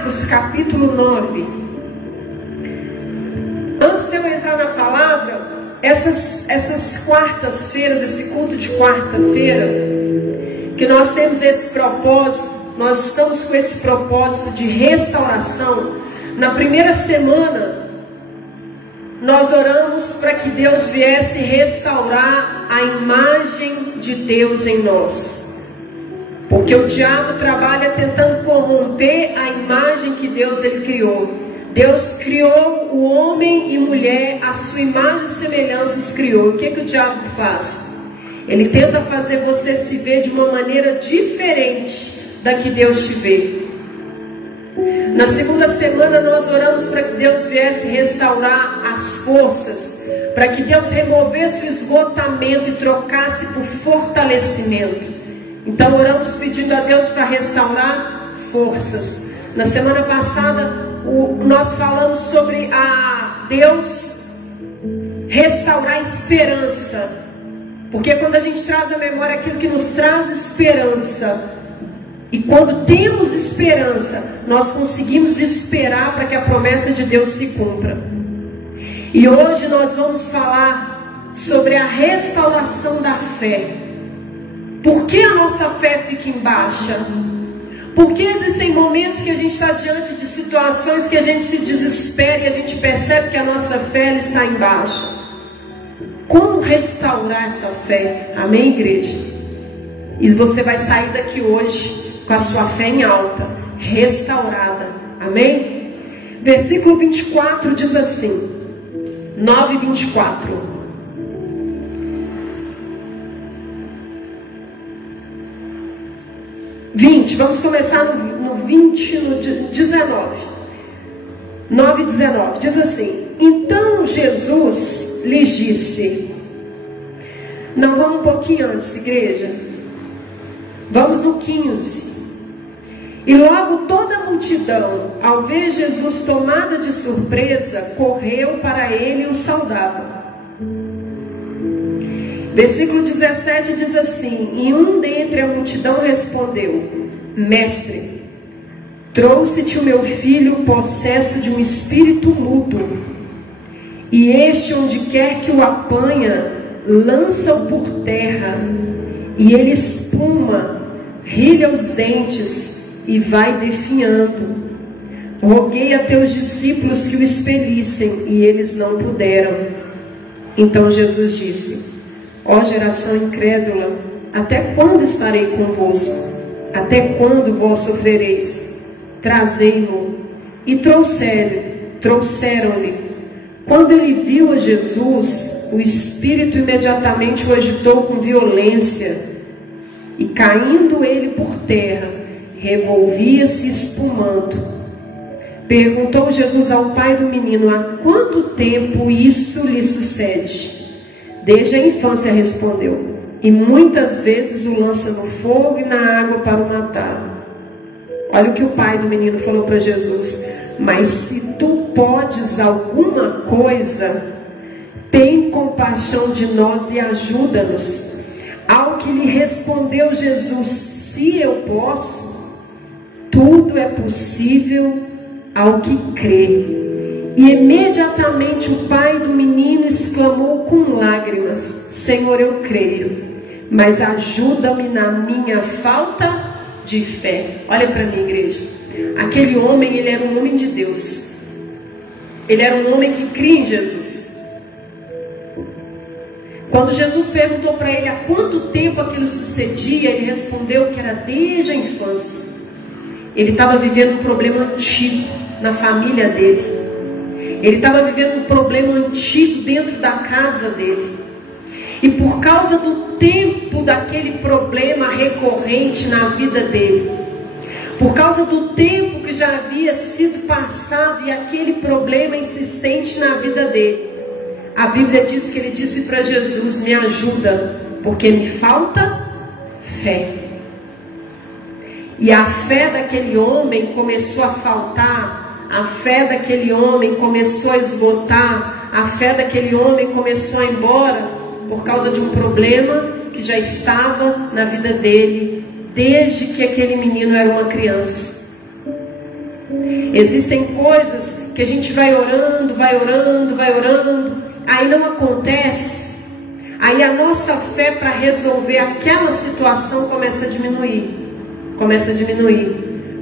Marcos capítulo 9. Antes de eu entrar na palavra, essas quartas-feiras, esse culto de quarta-feira, que nós temos esse propósito, nós estamos com esse propósito de restauração. Na primeira semana, nós oramos para que Deus viesse restaurar a imagem de Deus em nós. Porque o diabo trabalha tentando corromper a imagem que Deus ele criou. Deus criou o homem e mulher, a sua imagem e semelhança os criou. O que o diabo faz? Ele tenta fazer você se ver de uma maneira diferente da que Deus te vê. Na segunda semana nós oramos para que Deus viesse restaurar as forças, para que Deus removesse o esgotamento e trocasse por fortalecimento. Então oramos pedindo a Deus para restaurar forças. Na semana passada nós falamos sobre a Deus restaurar a esperança, porque quando a gente traz à memória aquilo que nos traz esperança, e quando temos esperança, nós conseguimos esperar para que a promessa de Deus se cumpra. E hoje nós vamos falar sobre a restauração da fé. Por que a nossa fé fica em baixa? Porque existem momentos que a gente está diante de situações que a gente se desespera e a gente percebe que a nossa fé ela está em baixa. Como restaurar essa fé? Amém, igreja? E você vai sair daqui hoje com a sua fé em alta, restaurada. Amém? Versículo 24 diz assim, 9:24. Vamos começar no 20, no 19. 9:19 diz assim: então Jesus lhes disse. Não, vamos um pouquinho antes, igreja. Vamos no 15. E logo toda a multidão, ao ver Jesus tomada de surpresa, correu para ele e o saudava. Versículo 17 diz assim: e um dentre a multidão respondeu: mestre, trouxe-te o meu filho possesso de um espírito mudo, e este, onde quer que o apanha, lança-o por terra, e ele espuma, rilha os dentes e vai definhando. Roguei a teus discípulos que o expelissem, e eles não puderam. Então Jesus disse: ó geração incrédula, até quando estarei convosco? Até quando vós sofrereis? Trazei-mo. E trouxeram-lhe. Quando ele viu a Jesus, o espírito imediatamente o agitou com violência, e caindo ele por terra, revolvia-se espumando. Perguntou Jesus ao pai do menino: há quanto tempo isso lhe sucede? Desde a infância, respondeu, e muitas vezes o lança no fogo e na água para o matar. Olha o que o pai do menino falou para Jesus: mas se tu podes alguma coisa, tem compaixão de nós e ajuda-nos. Ao que lhe respondeu Jesus: se eu posso, tudo é possível ao que crê. E imediatamente o pai do menino exclamou com lágrimas: Senhor, eu creio, mas ajuda-me na minha falta de fé. Olha para mim, igreja. Aquele homem, ele era um homem de Deus. Ele era um homem que cria em Jesus. Quando Jesus perguntou para ele há quanto tempo aquilo sucedia, ele respondeu que era desde a infância. Ele estava vivendo um problema antigo na família dele. Ele estava vivendo um problema antigo dentro da casa dele. E por causa do tempo daquele problema recorrente na vida dele, por causa do tempo que já havia sido passado e aquele problema insistente na vida dele, a Bíblia diz que ele disse para Jesus: me ajuda, porque me falta fé. E a fé daquele homem começou a faltar, a fé daquele homem começou a esgotar, a fé daquele homem começou a ir embora, por causa de um problema que já estava na vida dele, desde que aquele menino era uma criança. Existem coisas que a gente vai orando, aí não acontece. Aí a nossa fé para resolver aquela situação começa a diminuir.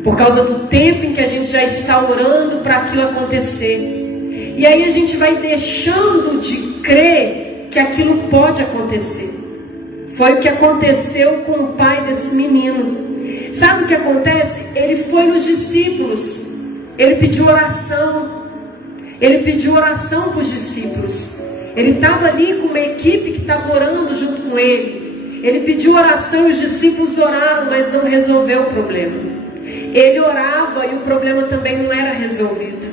Por causa do tempo em que a gente já está orando para aquilo acontecer. E aí a gente vai deixando de crer que aquilo pode acontecer. Foi o que aconteceu com o pai desse menino. Sabe o que acontece? Ele foi nos discípulos. Ele pediu oração. Ele pediu oração para os discípulos. Ele estava ali com uma equipe que estava orando junto com ele. Ele pediu oração e os discípulos oraram, mas não resolveu o problema. Ele orava e o problema também não era resolvido.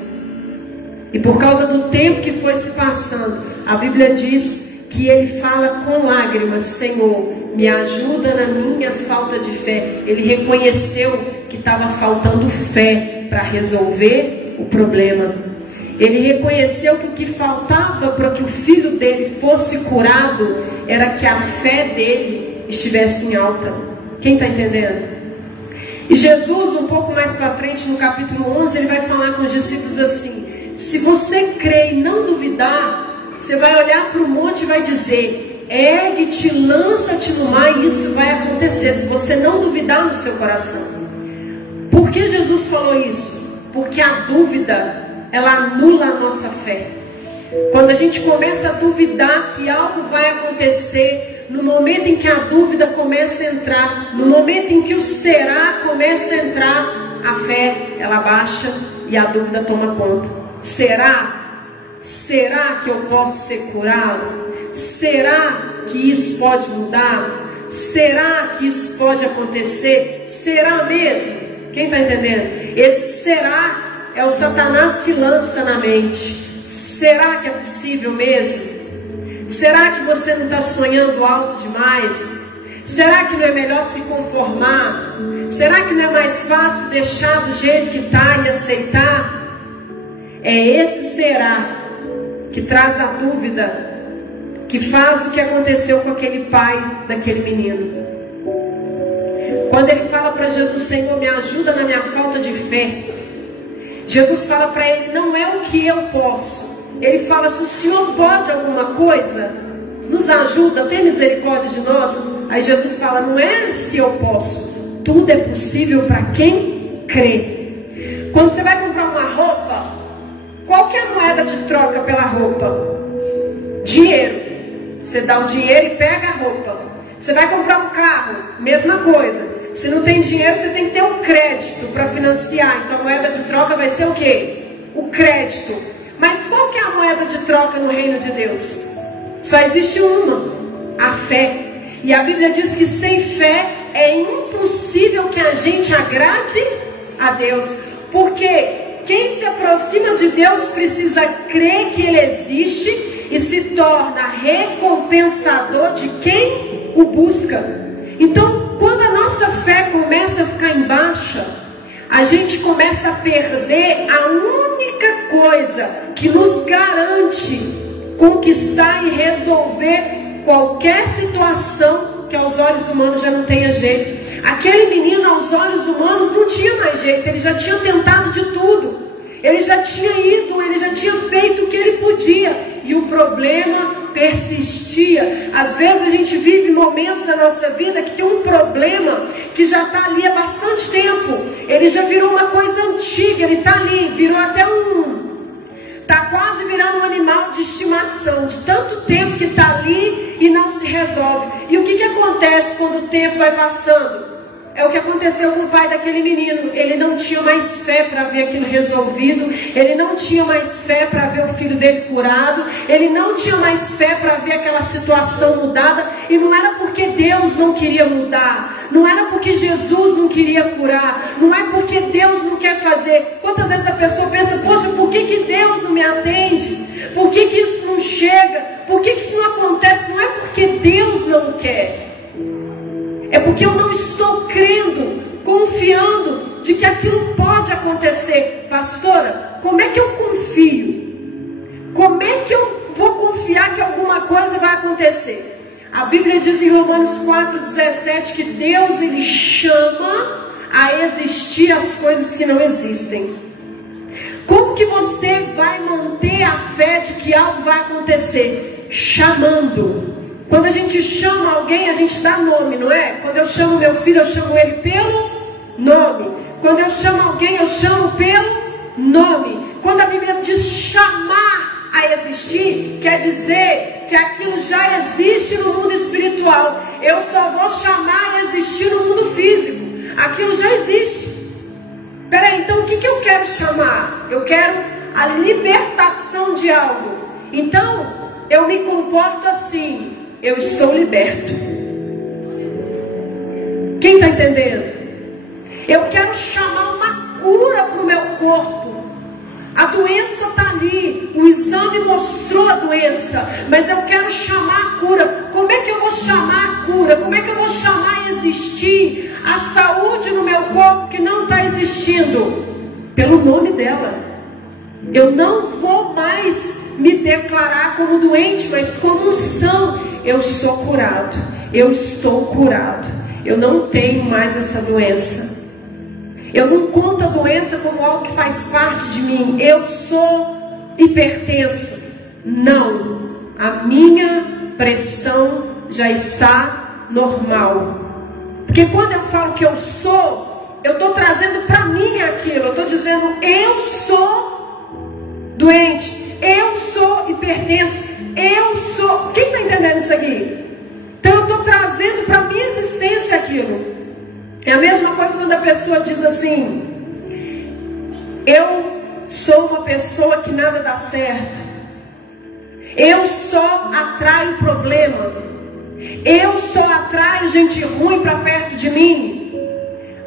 E por causa do tempo que foi se passando, a Bíblia diz que ele fala com lágrimas: Senhor, me ajuda na minha falta de fé. Ele reconheceu que estava faltando fé para resolver o problema. Ele reconheceu que o que faltava para que o filho dele fosse curado era que a fé dele estivesse em alta. Quem está entendendo? E Jesus, um pouco mais para frente, no capítulo 11, ele vai falar com os discípulos assim: se você crer e não duvidar, você vai olhar para o monte e vai dizer: ergue-te, lança-te no mar, e isso vai acontecer, se você não duvidar no seu coração. Por que Jesus falou isso? Porque a dúvida, ela anula a nossa fé. Quando a gente começa a duvidar que algo vai acontecer, no momento em que a dúvida começa a entrar, no momento em que o será começa a entrar, a fé, ela baixa e a dúvida toma conta. Será? Será que eu posso ser curado? Será que isso pode mudar? Será que isso pode acontecer? Será mesmo? Quem está entendendo? Esse será é o Satanás que lança na mente. Será que é possível mesmo? Será que você não está sonhando alto demais? Será que não é melhor se conformar? Será que não é mais fácil deixar do jeito que está e aceitar? É esse será que traz a dúvida, que faz o que aconteceu com aquele pai daquele menino. Quando ele fala para Jesus: Senhor, me ajuda na minha falta de fé, Jesus fala para ele: não é o que eu posso. Ele fala: se o Senhor pode alguma coisa, nos ajuda, tem misericórdia de nós. Aí Jesus fala: não é se eu posso, tudo é possível para quem crê. Quando você vai comprar uma roupa, qual que é a moeda de troca pela roupa? Dinheiro. Você dá o dinheiro e pega a roupa. Você vai comprar um carro, mesma coisa. Se não tem dinheiro, você tem que ter um crédito para financiar. Então a moeda de troca vai ser o quê? O crédito. Mas qual que é a moeda de troca no reino de Deus? Só existe uma: a fé. E a Bíblia diz que sem fé é impossível que a gente agrade a Deus. Porque quem se aproxima de Deus precisa crer que Ele existe e se torna recompensador de quem o busca. Então, quando a nossa fé começa a ficar em baixa, a gente começa a perder a única coisa que nos garante conquistar e resolver qualquer situação que aos olhos humanos já não tenha jeito. Aquele menino, aos olhos humanos, não tinha mais jeito. Ele já tinha tentado de tudo. Ele já tinha ido, ele já tinha feito o que ele podia. E o problema persistia. Às vezes a gente vive momentos da nossa vida que tem um problema que já está ali há bastante tempo. Ele já virou uma coisa antiga, ele está ali, virou até está quase virando um animal de estimação, de tanto tempo que está ali e não se resolve. E o que acontece quando o tempo vai passando? É o que aconteceu com o pai daquele menino. Ele não tinha mais fé para ver aquilo resolvido. Ele não tinha mais fé para ver o filho dele curado. Ele não tinha mais fé para ver aquela situação mudada. E não era porque Deus não queria mudar. Não era porque Jesus não queria curar. Não é porque Deus não quer fazer. Quantas vezes a pessoa pensa: poxa, por que Deus não me atende? Por que isso não chega? Por que isso não acontece? Não é porque Deus não quer. É porque eu não estou crendo, confiando de que aquilo pode acontecer. Pastora, como é que eu confio? Como é que eu vou confiar que alguma coisa vai acontecer? A Bíblia diz em Romanos 4,17 que Deus, Ele chama a existir as coisas que não existem. Como que você vai manter a fé de que algo vai acontecer? Chamando. Quando a gente chama alguém, a gente dá nome, não é? Quando eu chamo meu filho, eu chamo ele pelo nome. Quando eu chamo alguém, eu chamo pelo nome. Quando a Bíblia diz chamar a existir, quer dizer que aquilo já existe no mundo espiritual. Eu só vou chamar a existir no mundo físico. Aquilo já existe. Peraí, então o que eu quero chamar? Eu quero a libertação de algo. Então, eu me comporto assim. Eu estou liberto. Quem está entendendo? Eu quero chamar uma cura para o meu corpo. A doença está ali. O exame mostrou a doença. Mas eu quero chamar a cura. Como é que eu vou chamar a cura? Como é que eu vou chamar a existir a saúde no meu corpo que não está existindo? Pelo nome dela. Eu não vou mais me declarar como doente, mas como unção. Eu sou curado. Eu estou curado. Eu não tenho mais essa doença. Eu não conto a doença como algo que faz parte de mim. Eu sou e pertenço. Não. A minha pressão já está normal. Porque quando eu falo que eu sou, eu estou trazendo para mim aquilo. Eu estou dizendo, eu sou doente. Eu sou e pertenço. Eu sou. Quem está entendendo isso aqui? Então eu estou trazendo para a minha existência aquilo. É a mesma coisa quando a pessoa diz assim: eu sou uma pessoa que nada dá certo. Eu só atraio problema. Eu só atraio gente ruim para perto de mim.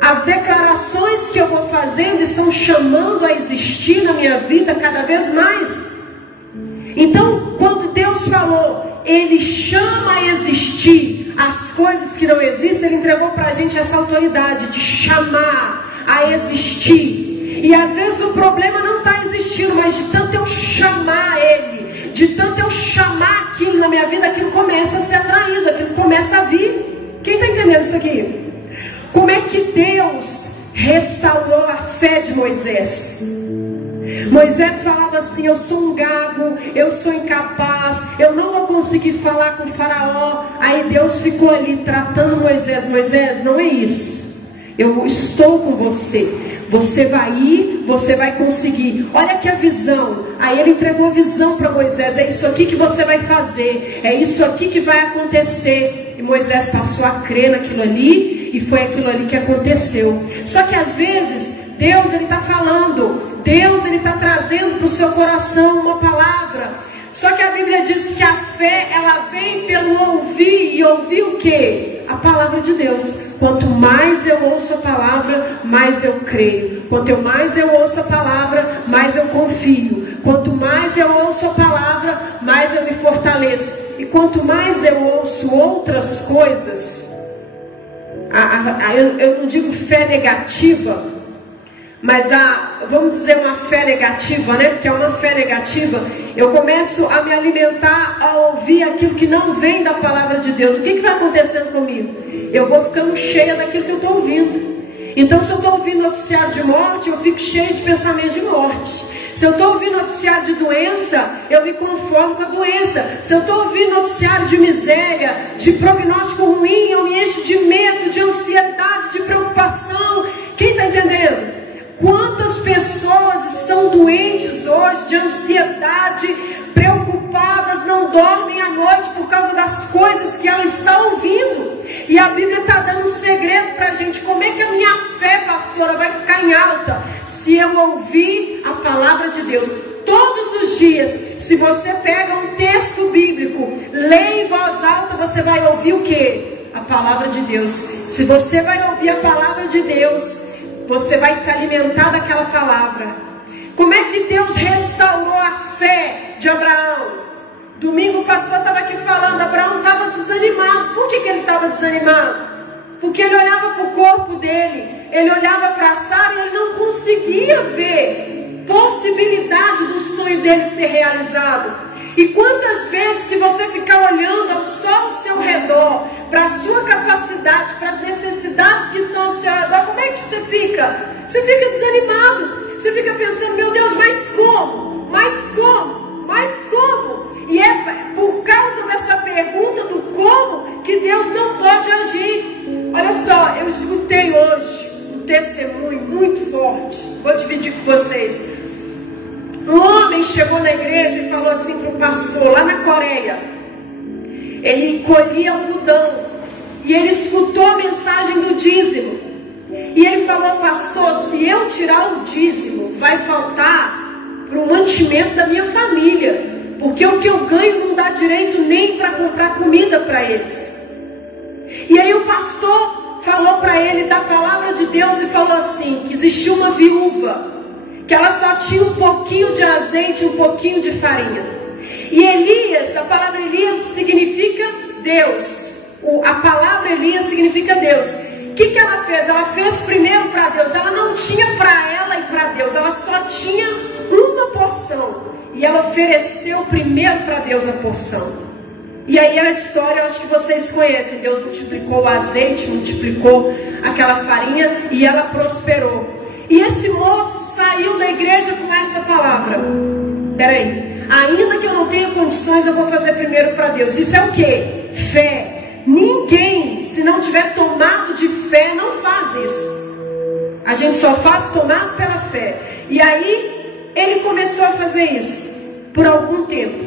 As declarações que eu vou fazendo estão chamando a existir na minha vida cada vez mais. Então, quando Deus falou, Ele chama a existir as coisas que não existem, Ele entregou para a gente essa autoridade de chamar a existir. E às vezes o problema não está existindo, mas de tanto eu chamar Ele, de tanto eu chamar aquilo na minha vida, aquilo começa a ser atraído, aquilo começa a vir. Quem está entendendo isso aqui? Como é que Deus restaurou a fé de Moisés? Moisés falava assim: eu sou um gago, eu sou incapaz, eu não vou conseguir falar com o faraó. Aí Deus ficou ali tratando Moisés: Moisés, não é isso, eu estou com você, você vai ir, você vai conseguir, olha aqui a visão. Aí ele entregou a visão para Moisés: é isso aqui que você vai fazer, é isso aqui que vai acontecer. E Moisés passou a crer naquilo ali, e foi aquilo ali que aconteceu. Só que às vezes Deus, Ele está falando, Deus, Ele está trazendo para o seu coração uma palavra. Só que a Bíblia diz que a fé, ela vem pelo ouvir. E ouvir o quê? A palavra de Deus. Quanto mais eu ouço a palavra, mais eu creio. Quanto mais eu ouço a palavra, mais eu confio. Quanto mais eu ouço a palavra, mais eu me fortaleço. E quanto mais eu ouço outras coisas, eu não digo fé negativa, mas vamos dizer uma fé negativa, né? Porque é uma fé negativa. Eu começo a me alimentar, a ouvir aquilo que não vem da palavra de Deus. O que vai acontecendo comigo? Eu vou ficando cheia daquilo que eu estou ouvindo. Então, se eu estou ouvindo noticiário de morte, eu fico cheia de pensamento de morte. Se eu estou ouvindo noticiário de doença, eu me conformo com a doença. Se eu estou ouvindo noticiário de miséria, de prognóstico ruim, eu me encho de medo, de ansiedade, de preocupação. Quem está entendendo? Quantas pessoas estão doentes hoje de ansiedade, preocupadas, não dormem à noite por causa das coisas que ela está ouvindo. E a Bíblia está dando um segredo para a gente. Como é que a minha fé, pastora, vai ficar em alta? Se eu ouvir a palavra de Deus todos os dias. Se você pega um texto bíblico, lê em voz alta, você vai ouvir o quê? A palavra de Deus. Se você vai ouvir a palavra de Deus, você vai se alimentar daquela palavra. Como é que Deus restaurou a fé de Abraão? Domingo o pastor estava aqui falando, Abraão estava desanimado. Por que ele estava desanimado? Porque ele olhava para o corpo dele, ele olhava para Sara e ele não conseguia ver possibilidade do sonho dele ser realizado. E quantas vezes, se você ficar olhando só ao seu redor, para a sua capacidade, para as necessidades que estão ao seu redor, como é que você fica? Você fica desanimado. Você fica pensando: meu Deus, mas como? Mas como? Mas como? E é por causa dessa pergunta do como que Deus não pode agir. Olha só, eu escutei hoje um testemunho muito forte. Vou dividir com vocês. Um homem chegou na igreja e falou assim para o pastor, lá na Coreia. Ele colhia algodão e ele escutou a mensagem do dízimo. E ele falou, pastor, se eu tirar o dízimo, vai faltar para o mantimento da minha família. Porque o que eu ganho não dá direito nem para comprar comida para eles. E aí o pastor falou para ele da palavra de Deus e falou assim, que existia uma viúva, que ela só tinha um pouquinho de azeite, um pouquinho de farinha. E Elias, a palavra Elias significa Deus. A palavra Elias significa Deus. O que ela fez? Ela fez primeiro para Deus. Ela não tinha para ela e para Deus. Ela só tinha uma porção. E ela ofereceu primeiro para Deus a porção. E aí a história, eu acho que vocês conhecem. Deus multiplicou o azeite, multiplicou aquela farinha e ela prosperou. E esse moço saiu da igreja com essa palavra. Peraí, ainda que eu não tenha condições, eu vou fazer primeiro para Deus. Isso é o quê? Fé. Ninguém, se não tiver tomado de fé, não faz isso. A gente só faz tomado pela fé. E aí ele começou a fazer isso por algum tempo.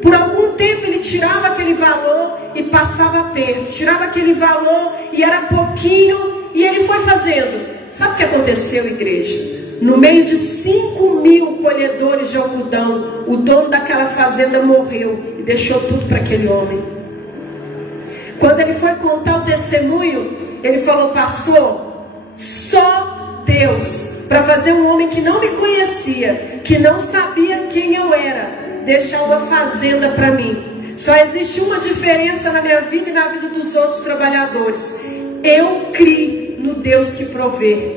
Por algum tempo ele tirava aquele valor e passava aperto. Tirava aquele valor e era pouquinho. E ele foi fazendo. Sabe o que aconteceu, igreja? No meio de 5.000 colhedores de algodão, o dono daquela fazenda morreu e deixou tudo para aquele homem. Quando ele foi contar o testemunho, ele falou, pastor, só Deus, para fazer um homem que não me conhecia, que não sabia quem eu era, deixar uma fazenda para mim. Só existe uma diferença na minha vida e na vida dos outros trabalhadores. Eu criei no Deus que provê.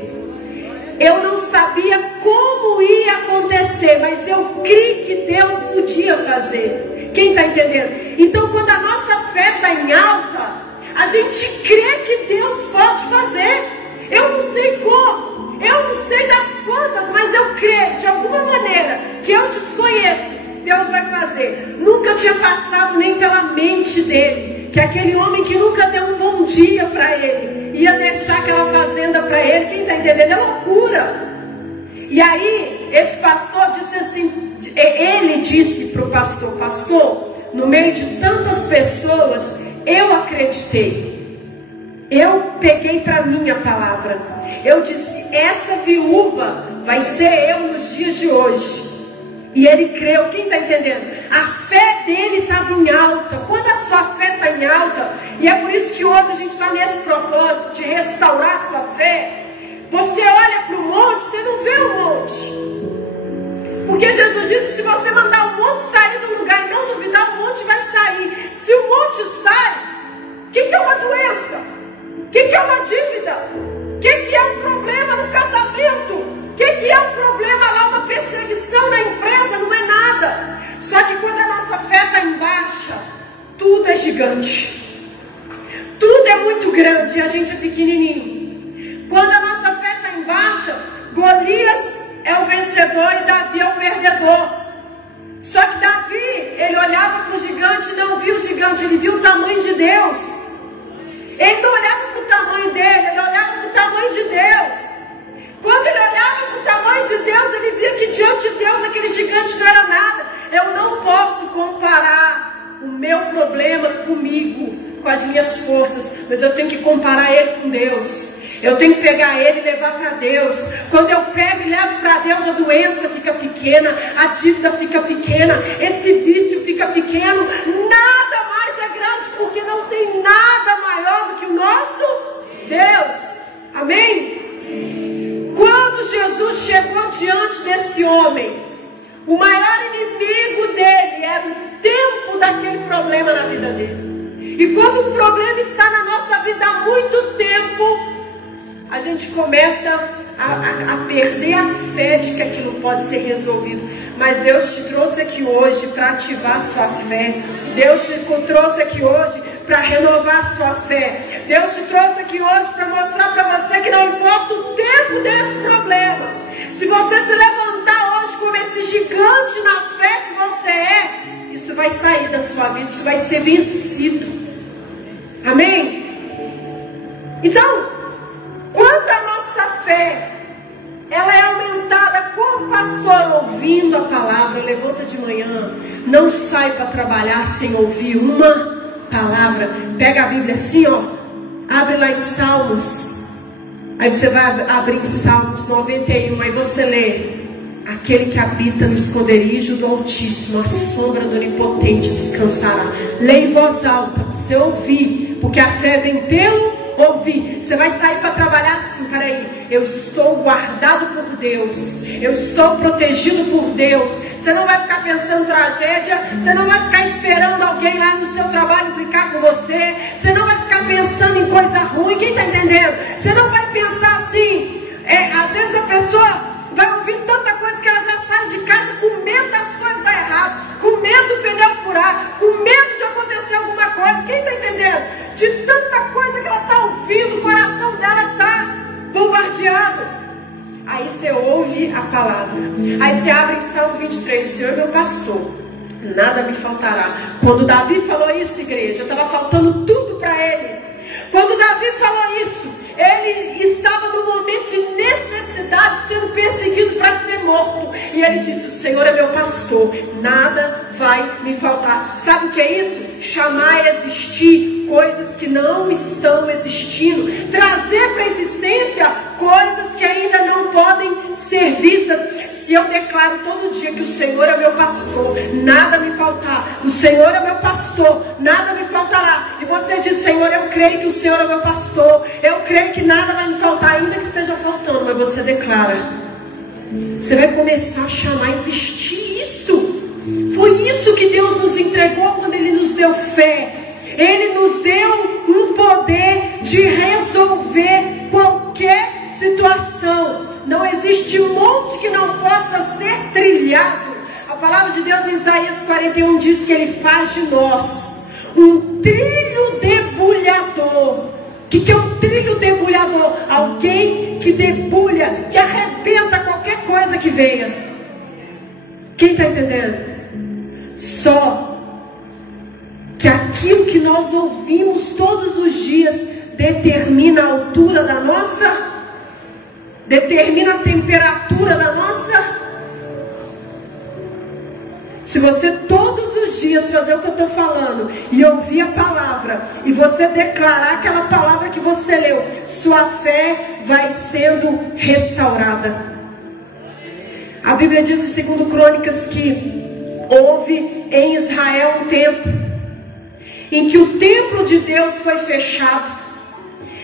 Eu não sabia como ia acontecer, mas eu criei que Deus podia fazer. Quem está entendendo? Então, quando a nossa fé está em alta, a gente crê que Deus pode fazer. Eu não sei como, eu não sei das quantas, mas eu creio de alguma maneira que eu desconheço, Deus vai fazer. Nunca tinha passado nem pela mente dele que aquele homem que nunca deu um bom dia para ele ia deixar aquela fazenda para ele. Quem está entendendo? É loucura. E aí esse pastor disse assim, ele disse para o pastor, pastor, no meio de tantas pessoas eu acreditei. Eu peguei para mim a palavra. Eu disse, essa viúva vai ser eu nos dias de hoje. E ele creu. Quem está entendendo? A fé dele estava em alta. Quando a sua fé está em alta, e é por isso que hoje a gente está nesse propósito de restaurar a sua fé. Você olha para o monte, você não vê o monte. Porque Jesus disse que se você mandar o monte sair do lugar e não duvidar, o monte vai sair. Se o monte sai, o que é uma doença? O que é uma dívida? O que é um problema no casamento? O que é um problema lá, uma perseguição na empresa? Não é nada. Só que quando a nossa fé está em baixa, tudo é gigante. Tudo é muito grande e a gente é pequenininho. Quando a nossa fé está em baixa, Golias é o vencedor e Davi é o perdedor. Só que Davi, ele olhava para o gigante e não viu o gigante, ele viu o tamanho de Deus. Ele não olhava para o tamanho dele, ele olhava para o tamanho de Deus. Quando ele olhava para o tamanho de Deus, ele via que diante de Deus aquele gigante não era nada. Eu não posso comparar o meu problema comigo, com as minhas forças, mas eu tenho que comparar ele com Deus. Eu tenho que pegar ele e levar para Deus. Quando eu pego e levo para Deus, a doença fica pequena, a dívida fica pequena, esse vício fica pequeno. Nada mais é grande, porque não tem nada maior do que o nosso Deus. Amém? Quando Jesus chegou diante desse homem, o maior inimigo dele era o tempo daquele problema na vida dele. E quando o problema está na nossa vida há muito tempo, a gente começa a perder a fé de que aquilo pode ser resolvido. Mas Deus te trouxe aqui hoje para ativar a sua fé. Deus te trouxe aqui hoje para renovar a sua fé. Deus te trouxe aqui hoje para mostrar para você que não importa o tempo desse problema. Se você se levantar hoje e começar vai sair da sua vida, isso vai ser vencido. Amém? Então, quando a nossa fé ela é aumentada como pastor, ouvindo a palavra, levanta de manhã, não sai para trabalhar sem ouvir uma palavra. Pega a Bíblia assim, ó, abre lá em Salmos, aí você vai abrir em Salmos 91, aí você lê: aquele que habita no esconderijo do Altíssimo, a sombra do Onipotente descansará. Lê em voz alta, para você ouvir, porque a fé vem pelo ouvir. Você vai sair para trabalhar assim: peraí, eu estou guardado por Deus, eu estou protegido por Deus. Você não vai ficar pensando em tragédia, você não vai ficar esperando alguém lá no seu trabalho implicar com você, você não vai ficar pensando em coisa ruim. Quem está entendendo? Você não vai pensar assim. Às vezes a pessoa vai ouvir tanta coisa que ela já sai de casa com medo das coisas dar errado, com medo do pneu furar, com medo de acontecer alguma coisa. Quem está entendendo? De tanta coisa que ela está ouvindo, o coração dela está bombardeado. Aí você ouve a palavra, aí você abre em Salmo 23: Senhor é meu pastor, nada me faltará. Quando Davi falou isso, igreja, estava faltando tudo para ele. Quando Davi falou isso, ele estava num momento de necessidade, sendo perseguido para ser morto. E ele disse: o Senhor é meu pastor, nada vai me faltar. Sabe o que é isso? Chamar a existir coisas que não estão existindo. Trazer para a existência coisas que ainda não podem ser vistas. Se eu declaro todo dia que o Senhor é meu pastor, nada me faltar. O Senhor é meu pastor, nada me faltará. E você diz: Senhor, eu creio que o Senhor é meu pastor, eu creio que nada vai me faltar, ainda que esteja faltando. Mas você declara, você vai começar a chamar a existir isso. Foi isso que Deus nos entregou quando Ele nos deu fé. Ele nos deu um poder de resolver qualquer situação. Não existe monte que não possa ser trilhado. A palavra de Deus em Isaías 41 diz que Ele faz de nós um trilho debulhador. O que é um trilho debulhador? Alguém que debulha, que arrebenta qualquer coisa que venha. Quem está entendendo? Só que aquilo que nós ouvimos todos os dias determina a altura da nossa, determina a temperatura da nossa. Se você todos os dias fazer o que eu estou falando e ouvir a palavra, e você declarar aquela palavra que você leu, sua fé vai sendo restaurada. A Bíblia diz em 2 Crônicas que houve em Israel um tempo em que o templo de Deus foi fechado,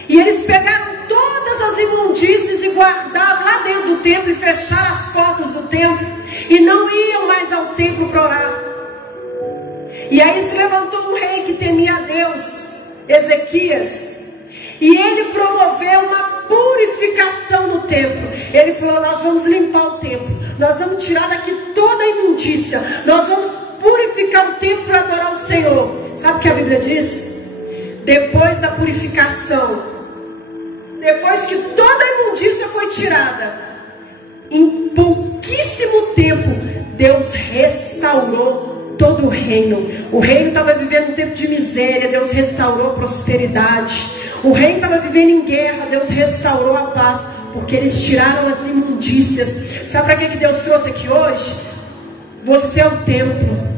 e eles pegaram todas as imundícies e guardaram lá dentro do templo, e fecharam as portas do templo, e não iam mais ao templo para orar. E aí se levantou um rei que temia a Deus, Ezequias, e ele promoveu uma purificação no templo. Ele falou: nós vamos limpar o templo, nós vamos tirar daqui toda a imundícia, nós vamos purificar o templo para adorar o Senhor. Sabe o que a Bíblia diz? Depois da purificação, depois que toda a imundícia foi tirada, em pouquíssimo tempo, Deus restaurou todo o reino. O reino estava vivendo um tempo de miséria, Deus restaurou a prosperidade. O reino estava vivendo em guerra, Deus restaurou a paz, porque eles tiraram as imundícias. Sabe para que Deus trouxe aqui hoje? Você é o templo.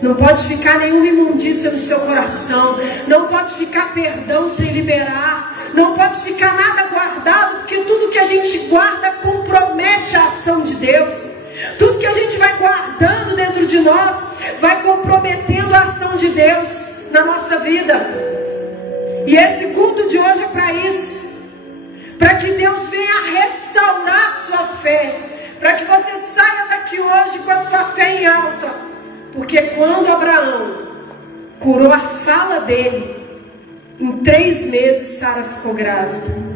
Não pode ficar nenhuma imundícia no seu coração, não pode ficar perdão sem liberar, não pode ficar nada guardado, porque tudo que a gente guarda compromete a ação de Deus. Tudo que a gente vai guardando dentro de nós vai comprometendo a ação de Deus na nossa vida. E esse culto de hoje é para isso, para que Deus venha restaurar a sua fé, para que você saia daqui hoje com a sua fé em alta. Porque quando Abraão curou a fala dele, em 3 meses Sara ficou grávida.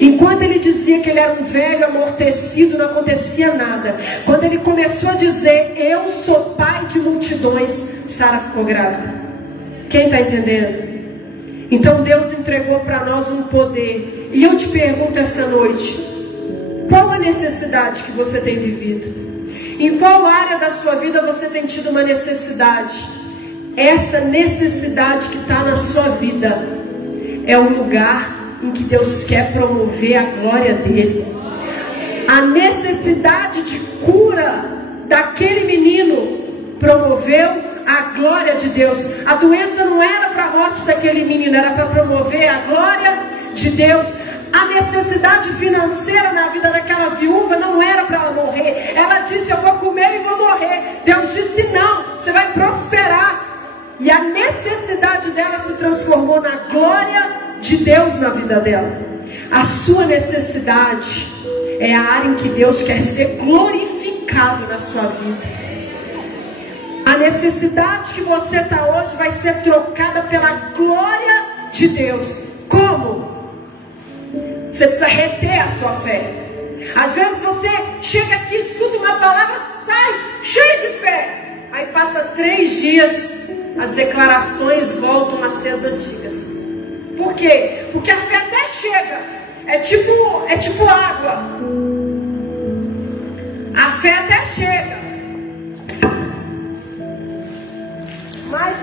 Enquanto ele dizia que ele era um velho amortecido, não acontecia nada. Quando ele começou a dizer: eu sou pai de multidões, Sara ficou grávida. Quem está entendendo? Então Deus entregou para nós um poder. E eu te pergunto essa noite: qual a necessidade que você tem vivido? Em qual área da sua vida você tem tido uma necessidade? essa necessidade que está na sua vida é o lugar em que Deus quer promover a glória dele. A necessidade de cura daquele menino promoveu a glória de Deus. A doença não era para a morte daquele menino, era para promover a glória de Deus. A necessidade financeira na vida daquela viúva não era para ela morrer. Ela disse: eu vou comer e vou morrer. Deus disse: não, você vai prosperar. E a necessidade dela se transformou na glória de Deus na vida dela. A sua necessidade é a área em que Deus quer ser glorificado na sua vida. A necessidade que você está hoje vai ser trocada pela glória de Deus. Como? Você precisa reter a sua fé. Às vezes você chega aqui, escuta uma palavra, sai cheio de fé. Aí passa 3 dias, as declarações voltam a ser as antigas. Por quê? Porque a fé até chega. É tipo água. A fé até chega, mas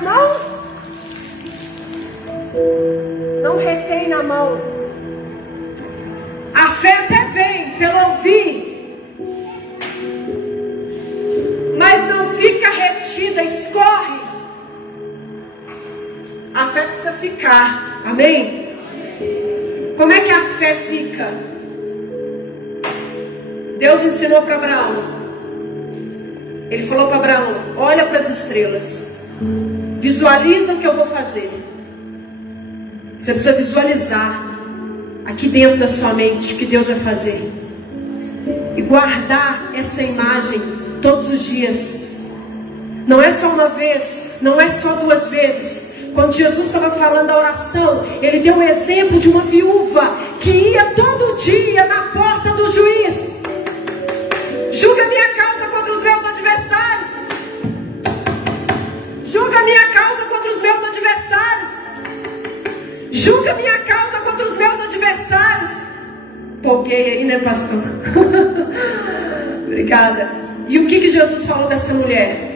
não retém na mão. A fé até vem pelo ouvir, mas não fica retida, escorre. A fé precisa ficar, amém? Como é que a fé fica? Deus ensinou para Abraão. Ele falou para Abraão: olha para as estrelas, visualiza o que eu vou fazer. Você precisa visualizar aqui dentro da sua mente o que Deus vai fazer, e guardar essa imagem todos os dias. Não é só uma vez, não é só 2 vezes. Quando Jesus estava falando da oração, ele deu o exemplo de uma viúva que ia todo dia na porta do juiz: julga minha causa contra os meus adversários, julga minha causa contra os meus adversários, julga minha causa contra os meus adversários. Pouquei aí, né, pastor? Obrigada. E o que Jesus falou dessa mulher?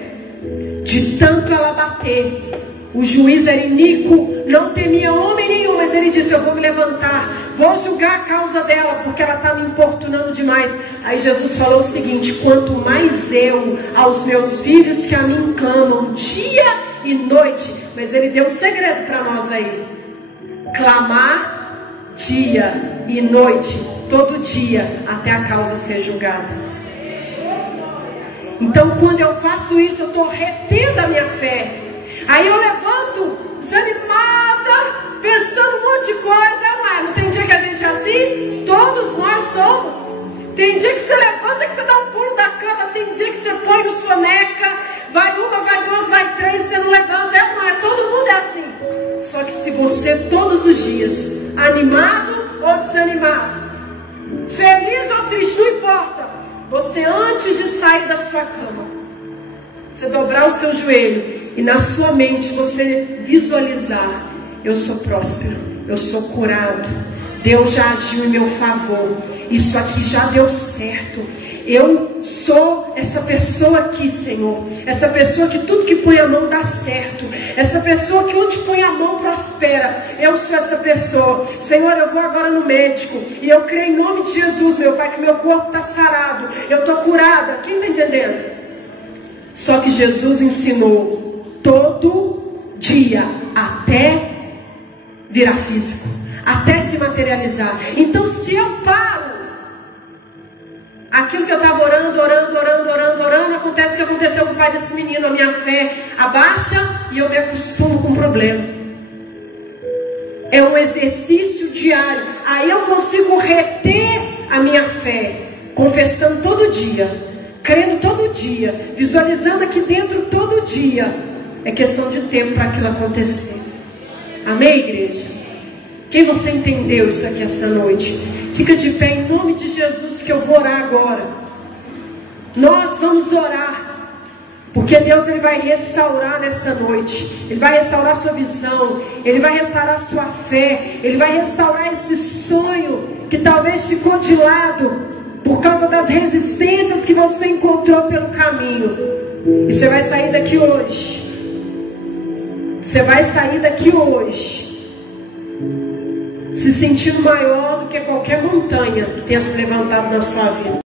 De tanto ela bater, o juiz era iníquo, não temia homem nenhum, mas ele disse: eu vou me levantar, vou julgar a causa dela, porque ela está me importunando demais. Aí Jesus falou o seguinte: quanto mais eu aos meus filhos que a mim clamam dia e noite. Mas ele deu um segredo para nós aí: clamar dia e noite, todo dia, até a causa ser julgada. Então quando eu faço isso, eu estou retendo a minha fé. Aí eu levanto desanimada, pensando um monte de coisa. Não tem dia que a gente é assim? Todos nós somos. Tem dia que você levanta, que você dá um pulo da cama. Tem dia que você põe no soneca. Vai 1, vai 2, vai 3, você não levanta. Todo mundo é assim. Só que se você todos os dias, animado ou desanimado, feliz ou triste, não importa, você antes de sair da sua cama, você dobrar o seu joelho e na sua mente você visualizar: eu sou próspero, eu sou curado, Deus já agiu em meu favor, isso aqui já deu certo, eu sou essa pessoa aqui, Senhor, essa pessoa que tudo que põe a mão dá certo, essa pessoa que onde põe a mão prospera. Eu sou essa pessoa, Senhor. Eu vou agora no médico e eu creio em nome de Jesus, meu Pai, que meu corpo está sarado, eu estou curada. Quem está entendendo? Só que Jesus ensinou todo dia, até virar físico, até se materializar. Então se eu paro, aquilo que eu estava orando, acontece o que aconteceu com o pai desse menino. A minha fé abaixa e eu me acostumo com o problema. É um exercício diário. Aí eu consigo reter a minha fé, confessando todo dia, crendo todo dia, visualizando aqui dentro todo dia. É questão de tempo para aquilo acontecer. Amém, igreja? Quem você entendeu isso aqui essa noite? Fica de pé em nome de Jesus, que eu vou orar agora. Nós vamos orar, porque Deus ele vai restaurar nessa noite. Ele vai restaurar a sua visão, Ele vai restaurar a sua fé, Ele vai restaurar esse sonho que talvez ficou de lado por causa das resistências que você encontrou pelo caminho. E você vai sair daqui hoje Você vai sair daqui hoje se sentindo maior do que qualquer montanha que tenha se levantado na sua vida.